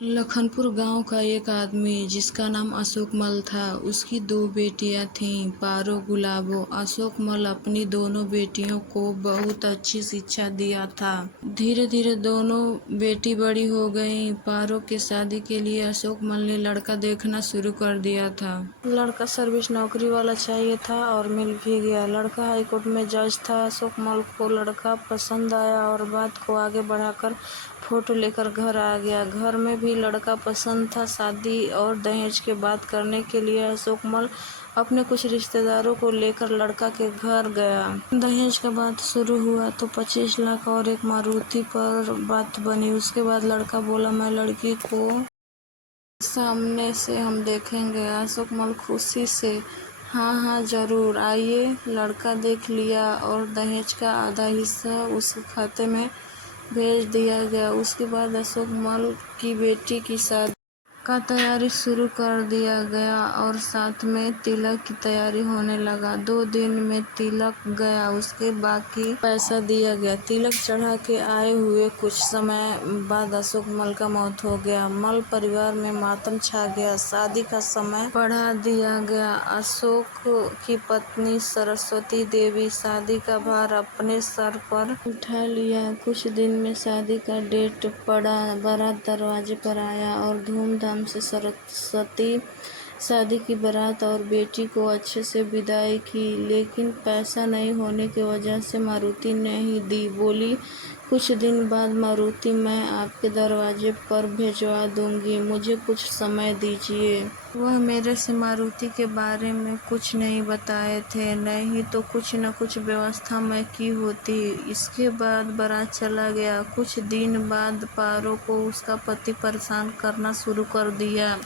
लखनपुर गांव का एक आदमी जिसका नाम अशोक मल था, उसकी दो बेटियां थीं, पारो गुलाबो। अशोक मल अपनी दोनों बेटियों को बहुत अच्छी शिक्षा दिया था। धीरे धीरे दोनों बेटी बड़ी हो गईं। पारो के शादी के लिए अशोक मल ने लड़का देखना शुरू कर दिया था। लड़का सर्विस नौकरी वाला चाहिए था और मिल भी गया। लड़का हाईकोर्ट में जज था। अशोक मल को लड़का पसंद आया और बात को आगे बढ़ाकर फोटो लेकर घर आ गया। घर में भी लड़का पसंद था। शादी और दहेज की बात करने के लिए अशोक मल अपने कुछ रिश्तेदारों को लेकर लड़का के घर गया। दहेज का बात शुरू हुआ तो 25 लाख और एक मारुति पर बात बनी। उसके बाद लड़का बोला, मैं लड़की को सामने से हम देखेंगे। अशोक मल खुशी से हाँ हाँ जरूर आइए। लड़का देख लिया और दहेज का आधा हिस्सा उसके खाते में भेज दिया गया। उसके बाद अशोक मल की बेटी की शादी का तैयारी शुरू कर दिया गया और साथ में तिलक की तैयारी होने लगा। 2 दिन में तिलक गया, उसके बाकी पैसा दिया गया। तिलक चढ़ा के आए हुए कुछ समय बाद अशोक मल का मौत हो गया। मल परिवार में मातम छा गया। शादी का समय बढ़ा दिया गया। अशोक की पत्नी सरस्वती देवी शादी का भार अपने सर पर उठा लिया। कुछ दिन में शादी का डेट पड़ा। बारात दरवाजे पर आया और धूमधाम से सरस्वती शादी की बारात और बेटी को अच्छे से विदाई की, लेकिन पैसा नहीं होने की वजह से मारुति नहीं दी। बोली, कुछ दिन बाद मारुति मैं आपके दरवाजे पर भिजवा दूंगी, मुझे कुछ समय दीजिए। वह मेरे से मारुति के बारे में कुछ नहीं बताए थे, नहीं तो कुछ न कुछ व्यवस्था मैं की होती। इसके बाद बारात चला गया। कुछ दिन बाद पारो को उसका पति परेशान करना शुरू कर दिया।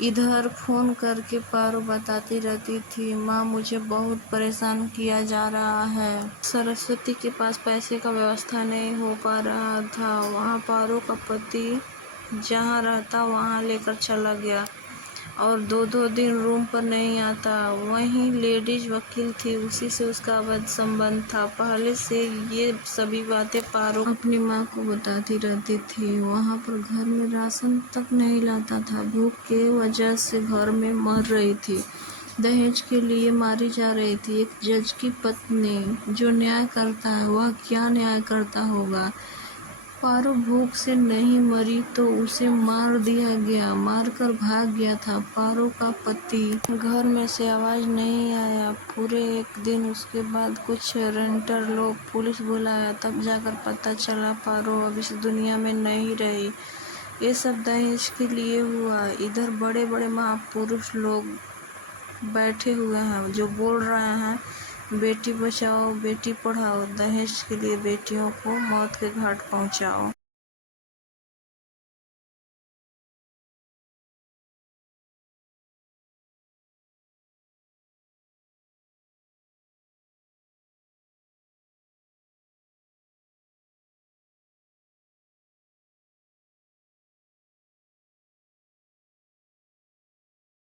इधर फोन करके पारो बताती रहती थी, माँ मुझे बहुत परेशान किया जा रहा है। सरस्वती के पास पैसे का व्यवस्था नहीं हो पा रहा था। वहाँ पारो का पति जहाँ रहता वहाँ लेकर चला गया और 2-2 दिन रूम पर नहीं आता। वहीं लेडीज वकील थी, उसी से उसका अवैध संबंध था। पहले से ये सभी बातें पारो अपनी माँ को बताती रहती थी। वहाँ पर घर में राशन तक नहीं लाता था। भूख के वजह से घर में मर रही थी। दहेज के लिए मारी जा रही थी। एक जज की पत्नी जो न्याय करता है वह क्या न्याय करता होगा। पारो भूख से नहीं मरी तो उसे मार दिया गया, मारकर भाग गया था। पारो का पति घर में से आवाज नहीं आया पूरे 1 दिन। उसके बाद कुछ रेंटर लोग पुलिस बुलाया, तब जाकर पता चला पारो अब इस दुनिया में नहीं रही। ये सब दहेज के लिए हुआ। इधर बड़े बड़े महापुरुष लोग बैठे हुए हैं जो बोल रहे हैं, बेटी बचाओ बेटी पढ़ाओ, दहेज के लिए बेटियों को मौत के घाट पहुंचाओ।